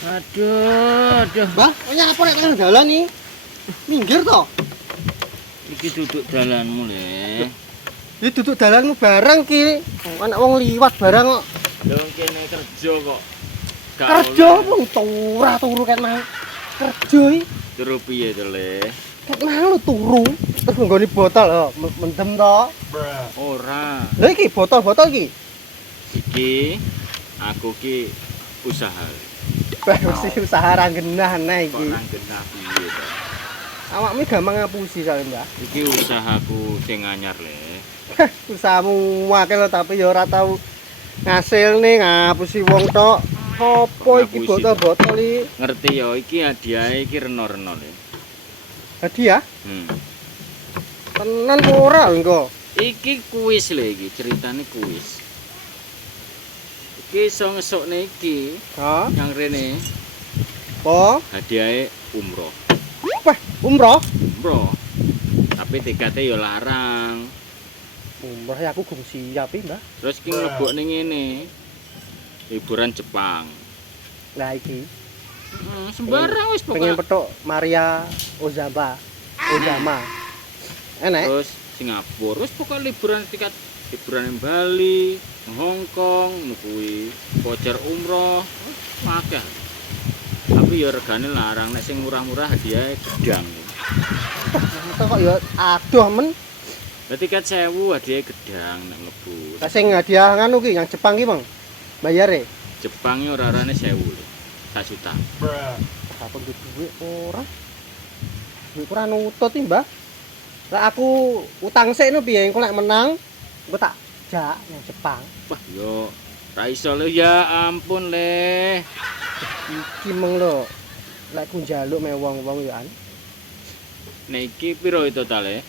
Aduh. Mbah, kok nyapa nek tengah dalan iki? Minggir to? Iki duduk dalanmu, Le. Iki duduk dalanmu bareng ki. Ana wong liwat barang kok. Lho kene kerja kok. Kerja wong ora turu ket mang. Kerja iki Turu piye to, Le? ket mang turu. Terus nggoni botol lho, mendem to. Ora. Lha iki botol-botol iki. Iki aku ki usaha. Mesti usaha ra genah nek Kok iki. nang genah piye to? Awakmu gampang ngapusi soalnya, Mbah. Iki usahaku sing anyar, Le. Usahamu akeh lho tapi ya ora tau ngasilne ngapusi wong tok. Apa iki Ngapusi, botol-botol iki? Ngerti ya, iki hadiahe iki reno-reno, Le. Hadiah? Hmm. Tenan ora engko. Iki kuis, Le, iki ceritane kuis. Iki iso ngesukne iki Ha? yang rene Apa? hadiahe umroh. Wah, umroh? Umroh. Tapi tiketnya ya larang. Umroh ya aku gum siap iki, Mbah. Terus ki nglebokne ngene. Hiburan Jepang. Lah iki Sembarang wis pengen pokoknya. petuk Maria Ozama. Enak. Terus Singapura wis pokoknya liburan tiket hiburan yang Bali, Hong Kong, kuwi voucher umroh, akeh. Tapi ya regane larang, nek sing murah-murah hadiah gedang. Ternyata kok ya aduh men. Lah tiket 1000 hadiah gedang nek mlebu. Lah sing hadiah nganu ki yang Jepang ki, Bang. Bayare. Jepangnya ora arane 1000 lho. 1 juta. Apa duit ora? Duit ora nutut iki, Mbah. Lah aku utang sik no piye engko lek menang engko tak jak yang Jepang. Wah, yo ra iso lho ya ampun Le. Iki meng lho. Lek ku njaluk me wong-wong yo an. Nek iki piro totale?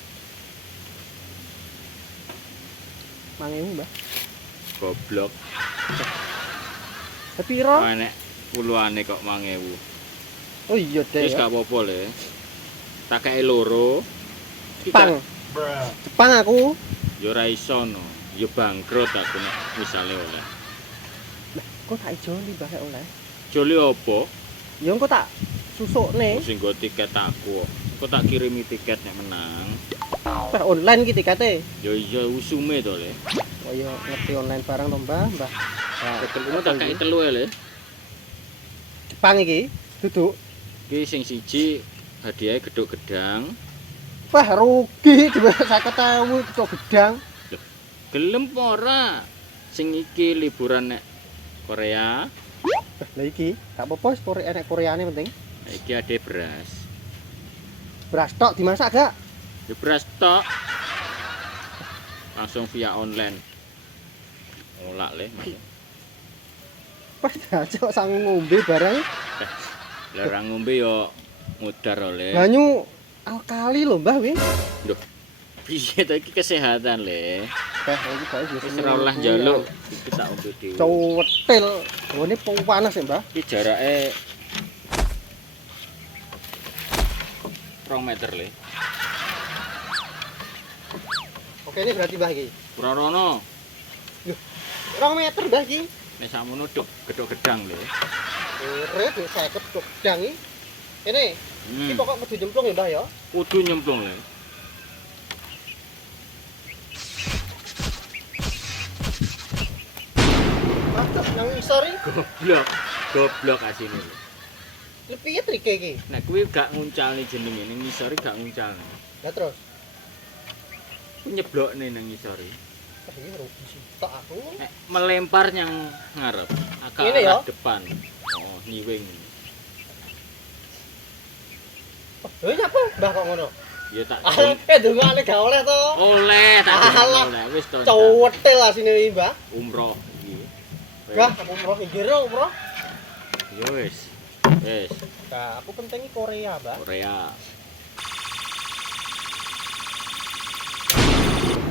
5.000, Mbah. Goblok. Sepiro? Nek puluhane kok 1000. Oh iya deh. Wis Ya. gak apa-apa Le. Tak kei loro. Jepang. Jepang aku. Ya ora iso no. Ya bangkrut aku nek misale oleh. Kok tak ijoli Mbah lek oleh. Joli apa? Ya engko tak susukne. Sing nggo tiket aku. Kok tak kirimi tiket nek menang. Wah, online ki tikete. Ya iya usume to Le. Oh iya ngerti online barang to, Mbah. Nah, Ketemu tak kei 3 Le. Jepang iki duduk. Iki sing siji hadiahnya gedhok gedang. Wah, rugi dhewe 50.000 kok gedang. Gelem apa ora? Sing iki liburan nek Korea. Lah iki gak apa-apa wis enek Koreane penting. Nah, iki ade beras. Beras tok dimasak gak? Ya beras tok. Langsung via online. Olak Le. Pas dacok sang ngombe barang. Larang ngombe yo mudar oleh. Banyu alkali lho, Mbah wi. Loh. Piye to iki kesehatan Le. Iki bae Wis ora oleh njaluk iki tak ombe dhewe. Cuwetil. Ngene panas ya, Mbah. Iki jarake 2 meter Le. Oke, ini berarti Mbah iki. Ora rono. 2 meter Mbah iki. Nek sakmono dok gedhok gedang Le. Eret 50 kok gedang iki. Kene. Iki pokok kudu nyemplung ya, Mbah ya. Kudu nyemplung Le. Aduh, nang isor iki. Goblok asine Le. Lha piye trike iki? Nek kuwi gak nguncalne jenenge ning ngisore gak nguncalne. Lah terus. Kuwi nyeblokne nang ngisore. Wah, ini rugi sih. Tok aku. Nek melempar yang ngarep, ke Ini ya? arah depan. Oh, niwing. Lha nyapa Mbah kok ngono? Ya tak Dongane gak oleh to. oleh tak Alah. oleh wis to. Cuwetil asine iki, Mbah. Umroh iki. Mbah, aku umroh pinggir umroh. Ya wis. Wis, Nah, aku pentingnya Korea, Mbak. Korea.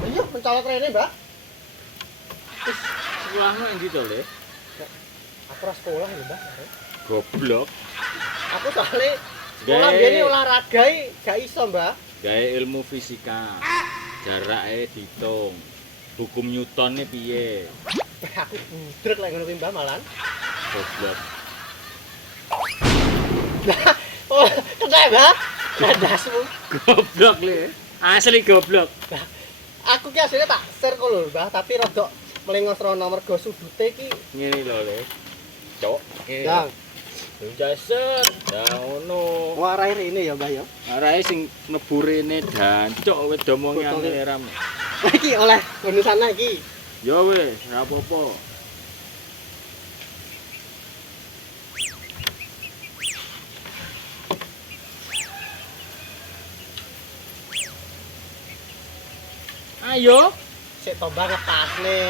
Ayo mencolok rene, Mbak. Sekolahmu endi to, Le? Aku ora sekolah ya, Mbak. Goblok. Aku soalnya sekolah biyen olahraga gak iso, Mbak. Gawe ilmu fisika. Jarake diitung. Hukum Newton piye? Aku budrek lek ngono kuwi, Mbak, malan. Goblok. Oh, kena, Mbak. Nadasmu. Goblok, Le. Asli goblok. Aku ki asline tak share kok lho, Mbak, tapi rodok melengos-rono mergo sudute ki. Ngene lho, Le. Cok. Yang Jaser, ya ngono. warai rene ya, Mbak ya. Arahe sing mlebu rene dancuk wis domongi Botole. ram. Iki oleh bonus sana iki. Ya wis, ora apa-apa. Ayo. Sik tombah ngepasne.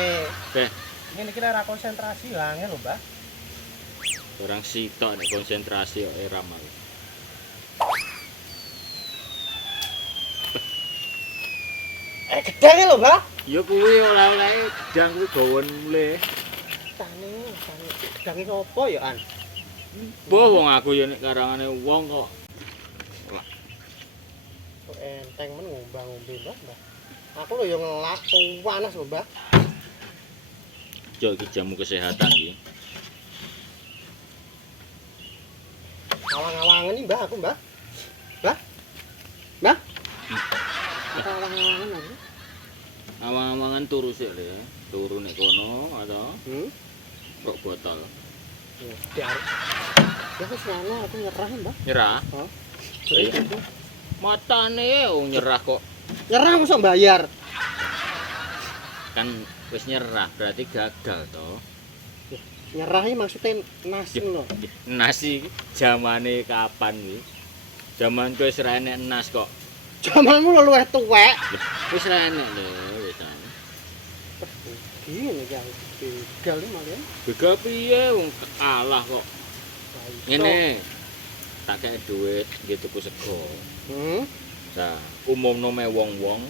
Teh, Ngene iki ora konsentrasi lah ngene lho, Mbak. orang sitok nek konsentrasi kok ram aku. Gedang lho, Mbak. Ya kuwi oleh-oleh gedang kuwi gawon mule. Tane, gedange opo ya, An? Boh wong aku ya nek karangane wong kok. Kok enteng men ngombang-ngombe, Mbak. Aku lho ya ngelak panas lho, Mbak. Yo iki jamu kesehatan iki. Awang-awangan nih, Mbak, aku, Mbak. Mbak? Mbak? Awang-awangan aku. Awang-awangan turu sik le. Turu nek kono atau rok botol. Biar. Ya wis ngono aku nyerah, Mbak. Nyerah. Oh. Iya. Matane nyerah kok. Nyerah mosok bayar. Kan wis nyerah berarti gagal toh. Nyerah iki maksudnya nasi lho. Nasi zamane kapan kuwi? Zaman kowe wis ra enek nas kok. Jamanmu lho luwih tuwek. Wis ra enek lho wis. Gini iki aku begal iki malah. Begal piye wong kalah kok. Ngene. Tak kei dhuwit nggih tuku sego. Nah, umumno me wong-wong.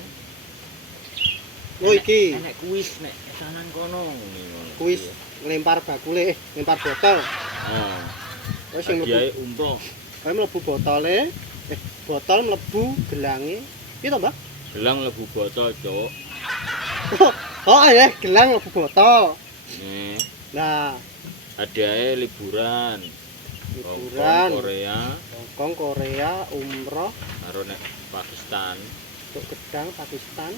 Oh iki Enek kuis nek sanan kono ngono. kuis nglempar bakule, nglempar botol. Oh. Terus sing mlebu, Hadiahe umroh. kae mlebu botole, botol mlebu gelange. Piye to, Mbak? Gelang lebu botol, Cuk. Oh ya, gelang mlebu botol. Nih, Nah, hadiahe liburan. liburan Korea Hongkong, Korea, umroh, karo nek Pakistan. untuk gedang Pakistan,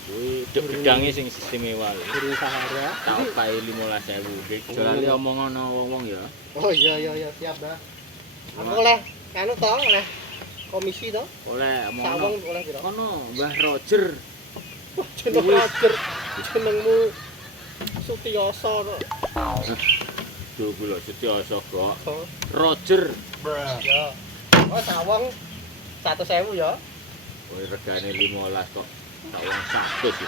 Kuwi dek gedange sing istimewa lho. Gurun Sahara. Tak pae 15.000. Iki jolane omongono wong-wong ya. Oh iya siap, Mbak. Aku oleh anu to, oleh komisi to. Oleh Sawang omongono. oleh piro? Kono Mbah Roger. Jeneng Roger. Jenengmu Sutioso to. Duh kula Setyoso kok. Oh, Roger. ya. Oh, sawang 100.000 ya. Kowe regane 15 kok. Tak wong 100 iki.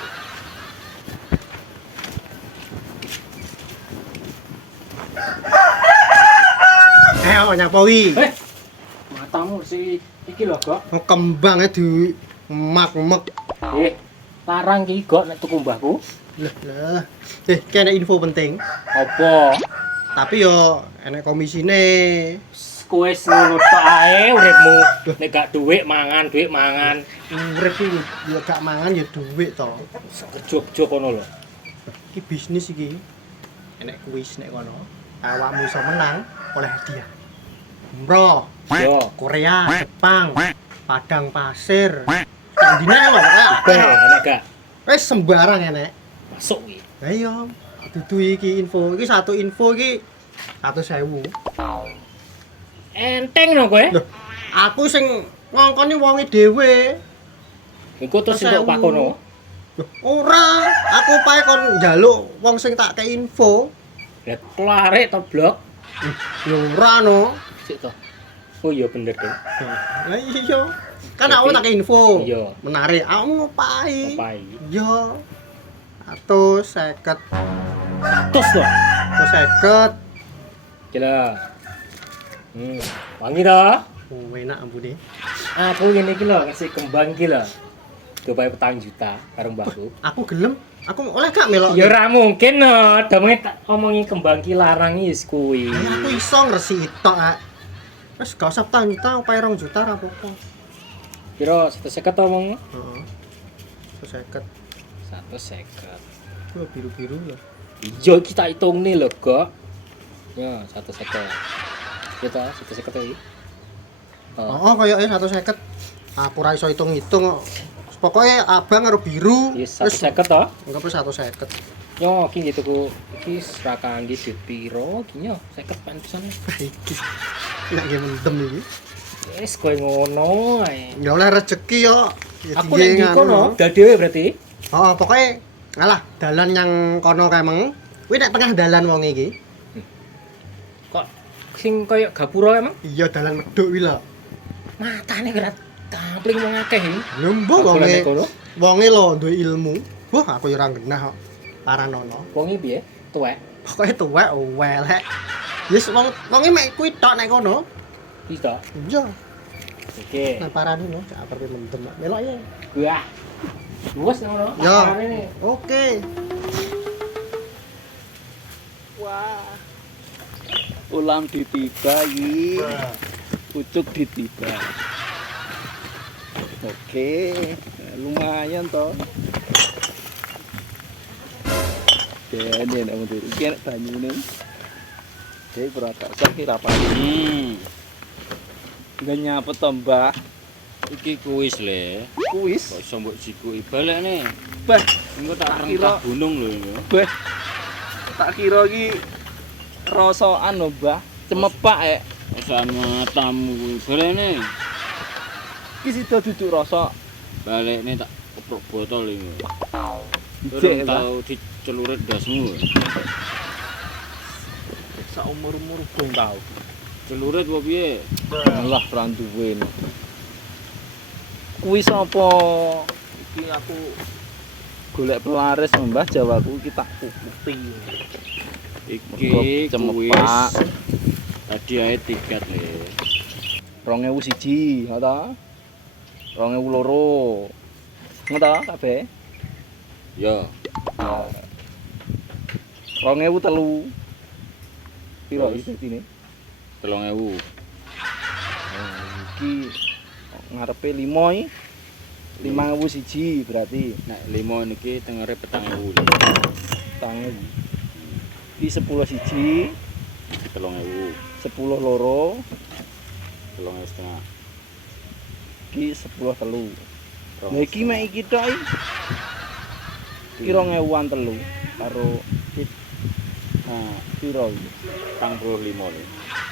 Ayo nyapowi. Matamu si iki lho, Kok. Kembangnya di mak-mak. Larang iki kok nek tuku mbahku. Lah. Kene info penting. Apa? Tapi yo enek komisine. Kowe ngono tok ae uripmu. Nek gak dhuwit mangan, Urip iki yo gak mangan ya dhuwit to. kerja-kerja kono lho. Iki bisnis iki. Enek kuis nek kono. Awakmu iso menang oleh hadiah. Umroh, Yo, Korea, Jepang, Padang Pasir. Tak dina lho, Kak. enak gak? Wis sembarang enek. Masuk iki. Lah iya, dudu iki info. Iki satu info iki 100.000. Enteng no kowe? Loh, aku sing ngongkoni wonge dhewe. Engko terus entuk Pak kono. Loh, ora, aku pae kon njaluk wong sing tak kei info. Lah klare to blok. Ya ora no. Sik to. Oh iya bener dong. Lah iya. Kan aku tak kei info. Iya. Menarik, aku ngopai. Opai. Iya. 150. 100 lho. 150. Gila. Wangi toh? Oh, enak ampune. Aku ngene iki lho ngasih kembang iki lho. Dopae 4 juta karo mbahku. Aku gelem. Aku oleh gak melok. Ya ora mungkin no, damane tak omongi kembang ki larang wis kuwi. Aku iso ngresiki tok, ah. Wes gak usah 4 juta, upae 2 juta ra apa-apa. Kira 150 omong? Heeh. 150. 150. Lho biru-biru lho. Iya iki tak hitungne lho, Gok. Ya, 150. Kita 150 iki. Oh, koyoke 150. Aku ra iso hitung-hitung kok. Pokoke abang karo biru. Wis 150 toh? Enggak perlu 150. Yo, iki gitu ku. Iki ra kangge duit piro iki yo, 50 pantesan. Iki. Nek ge mendem iki. Wis kowe ngono ae. Ya oleh rezeki yo. Ya Aku nek diye ndi kono, ngono. dal dhewe berarti. Oh, pokoke ngalah dalan yang kono kae meng. Kuwi nek tengah dalan wong iki. Kok sing koyo gapura emang? Iya dalan medhuk kuwi lho. Matane gerak tampling wong akeh iki. Lembah Dolan wonge. nek kono. Wonge lho duwe ilmu. Wah, aku yo ora genah kok. Paranono. Wong iki piye? Tuwek. Pokoke tuwek welek. Yes wonge mek kuwi tok nek kono. Bisa. Iya. Oke. Nang paranono cak aperke mendem. Melok ya. Wah. Luas ngono. Yo. Parane. Oke. Wah. Ulam ditiba iki. Pucuk ditiba. Oke, lumayan toh. Dene nek mesti iki nek banyune. Dek berata sak kira paling. Enggak nyapet to, Mbah. Iki kuis le. Kuis. Kok iso mbok jikuki balekne. Bah, Engko tak Tak rengkah kira- gunung lho ya. bah. Tak kira iki rasaan lho, Mbah. Cemepak Rasaan matamu kuwi balekne. iki sida duduk rasa. Balekne tak keprok botol iki. Dicek, Durung Mbah. tau dicelurit dasmu. Sak umur-umur bong tau. Celurit apa piye? Allah ra duwe. Kuwi sapa? Iki aku golek pelaris Mbah Jawaku iki tak kukuti. Iki Mergo kuis. cemepak. Tadi ae tiket le. 2001, ngono ta? 2002. Ngono ta kabeh? Ya, 2003. Piro Terus? iki dadine? 3000. Iki ngarepe 5 iki. 5001 berarti Nek 5 niki tengere 4000. tangi. Iki 10 siji, 3000. 10 loro, 3,5. iki 10 telu. Lah iki mek iki tok iki. Kira ngewuan telu karo Nah, piro iki? 45 lho.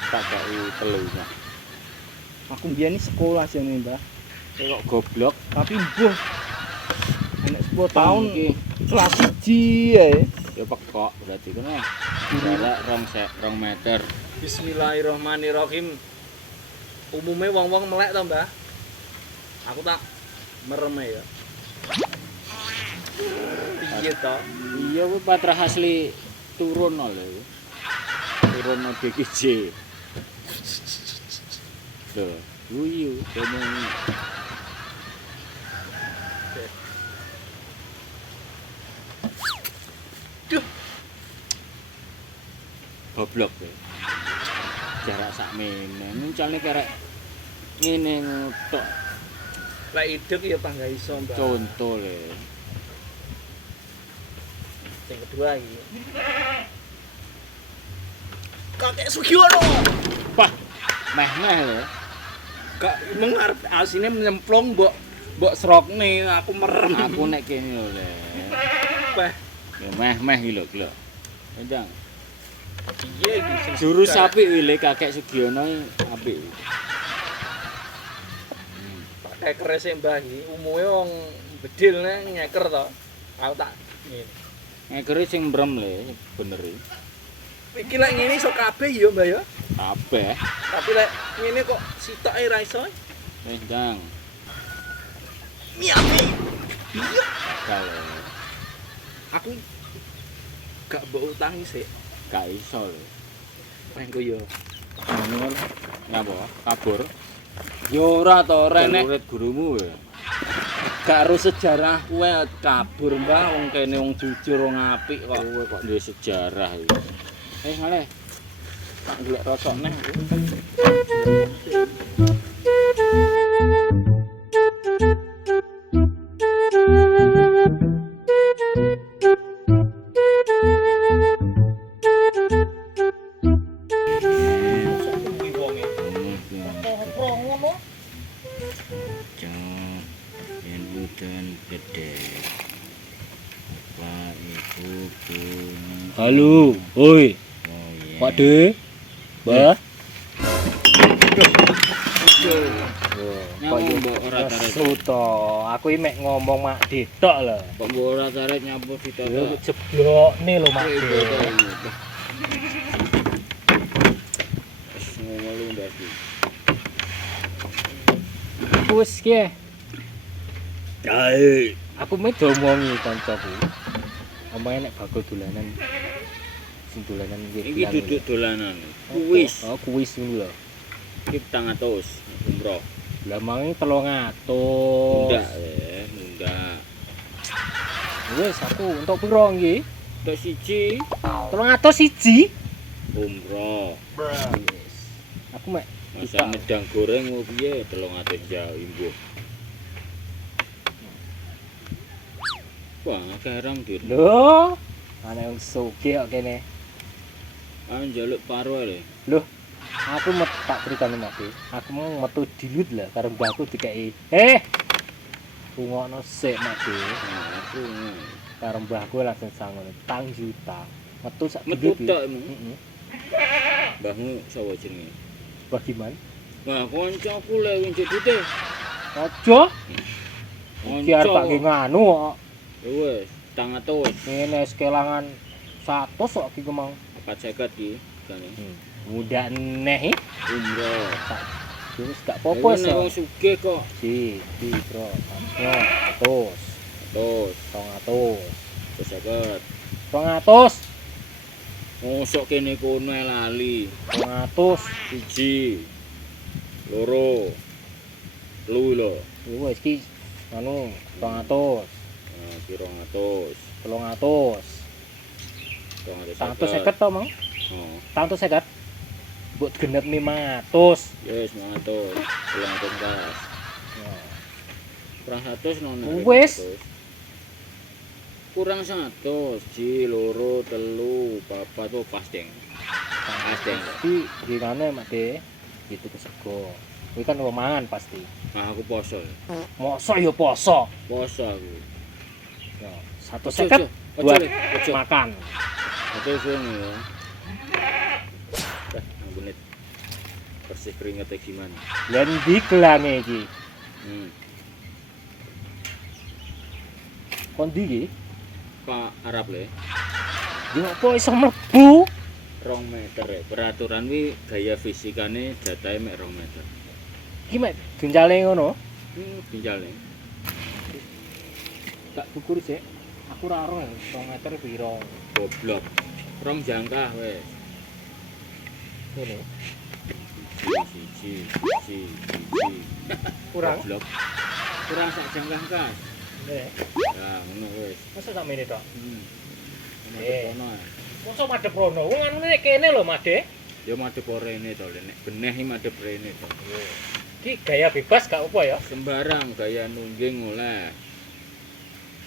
Tak kaki telunya. Aku mbiyen iki sekolah jane, Mbah. Kok goblok Tapi mbuh nek 10 tahun iki kelas 1 ae. ya pekok berarti kene. Jarak 2 meter. Bismillahirrahmanirrahim. Umume wong-wong melek to, Mbah. Aku tak mereme ya. Piye to? Iya kuwi patra asli turun lho. Turun DKJ. Tuh, guyu ngomong. Duh. Goblok kowe. Jarak sak mene. Muncalne kerek ngene tok Lek idek ya pangga iso, Mbah. contoh le. Sing kedua iki. Kakek Sugiono. Pah, meh-meh lho. Kak emang arep asine nyemplung mbok serokne aku merem. Aku nek kene lho le. Peh. Ya meh-meh iki lho, Glok. Endang. Piye iki sing Jurus sudah- apik wile kakek Sugiono apik. Kayak keres Mbah iki umume wong bedil nek nyeker to. Aku tak ngene. Ngekere sing mrem le, bener iki. Iki lek ngene iso kabeh ya, Mbah ya. Kabeh. Tapi lek ngene kok sitoke ra iso. Endang. Miami. Iya. Kalau Aku gak mbok utangi sik. gak iso lho. Mengko yo. Ngono Ngapa? Kabur. Yo ora to rene. Murid gurumu ya. Gak ero sejarah kowe kabur Mbah wong kene wong jujur wong apik kok. Kowe kok duwe sejarah iki. Ngaleh. Tak golek rosok neh. Yang hutan gede. Pak Ibu punya. Halo, oi, Oh iya. Pak De, Mbah. Nyawa mbok ora tarik. Suto, aku iki mek ngomong Mak De tok lho. Kok mbok ora tarik nyampur Yo ditoto. jeblokne lho Mak De. Wis ngomong ndasi. Wis ki. Kae. Aku mek domongi kancaku. Omahe nek bagol dolanan. Sing dolanan Iki duduk dolanan. Kuwis. Oh, kuwis ngono lho. Iki 400 umroh. Lah mangi 300. Ndak ndak. Wis aku entuk piro iki? Tok siji 300 siji. umroh. Wis. Aku mek Masa medang goreng mau piye 300 jauh imbuh. Wah, garam dir. lho. Ana wong sugih kok kene. Ah njaluk paro le. Loh, aku tak ceritane Mas. Aku mau metu dilut lah karo mbahku dikeki. Rungokno sik Mas. Nah, aku Karo mbahku langsung sangon 4 juta. Metu sak metu dilut. tok emang. Heeh. Mbahmu sapa jenenge? Bagaimana? Wah, kancaku le winjuk putih. Aja. Iki arep tak Kanca. nganu kok. Ya wis, 400. Ngene wis kelangan 100 kok iki kemang. 450 iki jane. Mudah neh iki. Umroh. Wis gak apa-apa Nek wong so. sugih kok. Si, bro. Terus, 100, 200. 250. 200. Mosok kene kono ae lali. 200. Siji. Loro. Telu lho. Wis iki anu 200. Nah, 200. 300. 150 to, Mang? Oh, 150. Mbok genep 500. yes 100. 200 kas. Ya. Kurang 100 nono. Wis. Kurang 100. Ji, loro, telu, papat tuh pas deng. Pas deng. Iki gimana, Mak De? Gitu ke sego. Kuwi kan mau mangan pasti. Nah, aku poso. Mosok ya poso. Poso aku. Ya, Ojo, 150 ojo, buat ojo. makan. Ojo sini ya. Ampunit. Bersih keringetnya gimana? Lah ndi gelange iki? Kon ndi iki? Pak Arab le. Yo apa iso mlebu? 2 meter ya. Peraturan wi gaya fisikane jatahe mek 2 meter. Iki mek genjale ngono. Ginjal nih. Tak ukur sik. Aku ora ero 2 meter piro. Goblok. Rong jangkah wes. Ngene. Siji. Kurang. Goblok. Kurang sak jangkah kas. Ngene. Ya, ngono wes. Masa sak mene tok. Madep kono. Mosok madhep rono. Wong anune kene lho, Mas De. Ya madep rene to, nek beneh iki madep rene to. Iki gaya bebas gak apa ya? Sembarang gaya nungging oleh.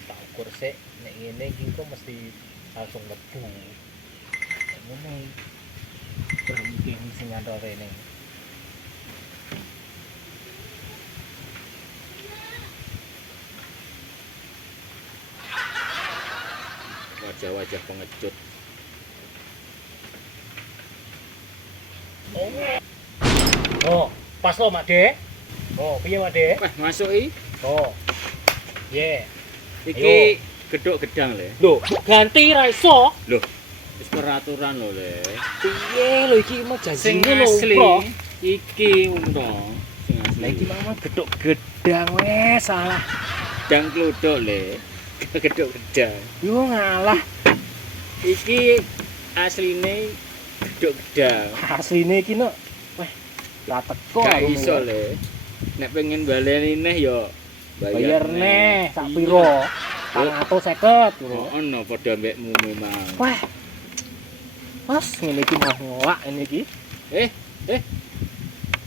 Tak ukur sik nek ngene iki kok mesti langsung mlebu. Ngene. Bermungkin sing ngantor rene. Wajah-wajah pengecut. Oh, pas lo Mak De. Oh, piye Mak De? Wah, masuk iki. Oh. Ye. Iki gedhok gedang le. Lho, ganti ra iso. Loh, wis peraturan lho le. Piye lho iki mau Sing janjine lho. asli Bro. iki umroh. Sing asli. Lah iki mau gedhok gedang wes salah. Gedang kluduk le. Gedhok gedang. Yo ngalah. Iki asline gedhok gedang. Asline iki no. Weh, Ra teko Gak aku iso mikir. le. Nek pengen baleni neh ya Bayar neh sak piro? 450 lho. Oh, ono padha mbekmu memang. Wah. Mas ngene iki mah ngowak ini iki. Eh.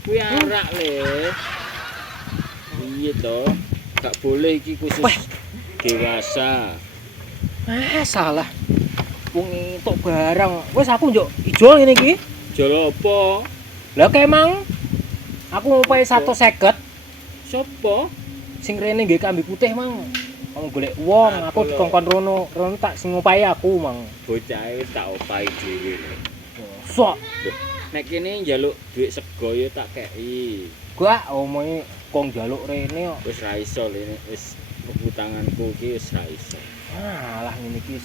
Kuwi arak le. Iya to. Gak boleh iki khusus Wah. dewasa. Salah. Wong entuk barang. Wis aku njuk ijo ngene iki. Jolo apa? Lah kemang aku ngupahi 150 Sopo? sing rene nggih kambi putih mang. Kamu golek wong, aku Aku lho. dikongkon rono tak sing ngupahi aku mang. Bocah wis tak opahi dhewe. Sok. Nek kene njaluk dhuwit sego ya tak kei. Gua omongi kong njaluk rene kok. Wis ra iso le wis mlebu tanganku iki wis ra iso. Alah ngene iki.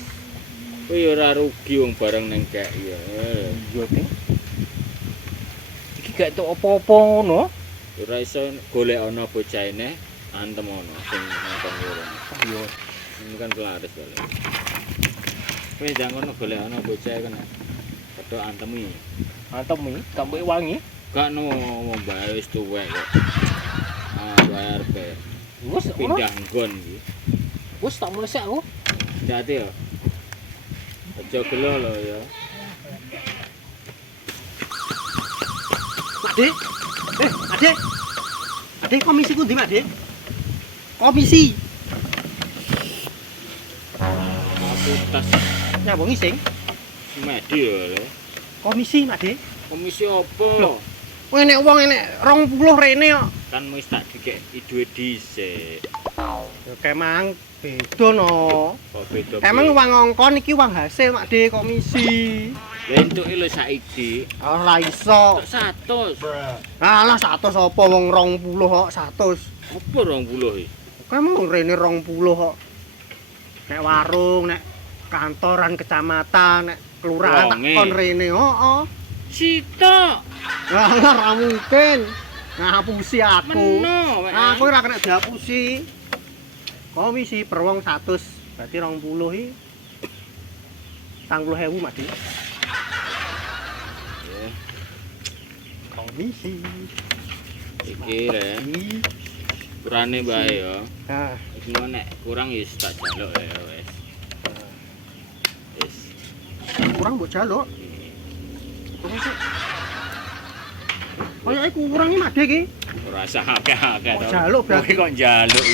Kuwi ora rugi wong barang neng kei ya. Iya, Ding. Iki gak entuk apa-apa ngono. Ora iso golek ana bocah eneh antem ana sing nonton urung. Iya. Ini kan pelaris balik. Kowe ndang ngono golek ana bocah kan. Padha antemi. Mantap mi, gak mbok wangi. Gak no mbak wis tuwek kok. Ah, bayar be. Wis ngono. Pindah nggon iki. Wis tak mulai sik aku. Hati ya. Aja gelo lho ya. Ade. Ade. Ade komisi ku ndi, Ade? Komisi. Aku tas Nyambungi sing medi lho. komisi, Ade. Komisi apa? Loh. Wong enek wong enek 20 rene kok. Kan wis tak dikeki duit dhisik. Ya kemang beda no. Kok beda. Emang uang ngongkon iki uang hasil, Mak De, komisi. Lah entuke lho saiki. Ora iso. Tok 100. Alah 100 apa wong 20 kok 100. Apa 20 iki? Kamu rene 20 kok. Nek warung, nek kantoran kecamatan, nek kelurahan tak Wonge. kon rene. Heeh. Sitok. Lah ora mungkin. Ngapusi aku. Meno. Aku ora kena diapusi. Komisi per wong 100, berarti 20 iki 90.000, Mak De. Ya, Komisi. iki re. Kurane bae ya. Nah, Iki mau nek kurang ya wis tak jaluk ya wis. Wis. kurang mbok jaluk. Kurang sih. Kayake kurang iki, Mak De iki. Ora usah akeh-akeh Kok to. jaluk berarti? Kowe kok njaluk.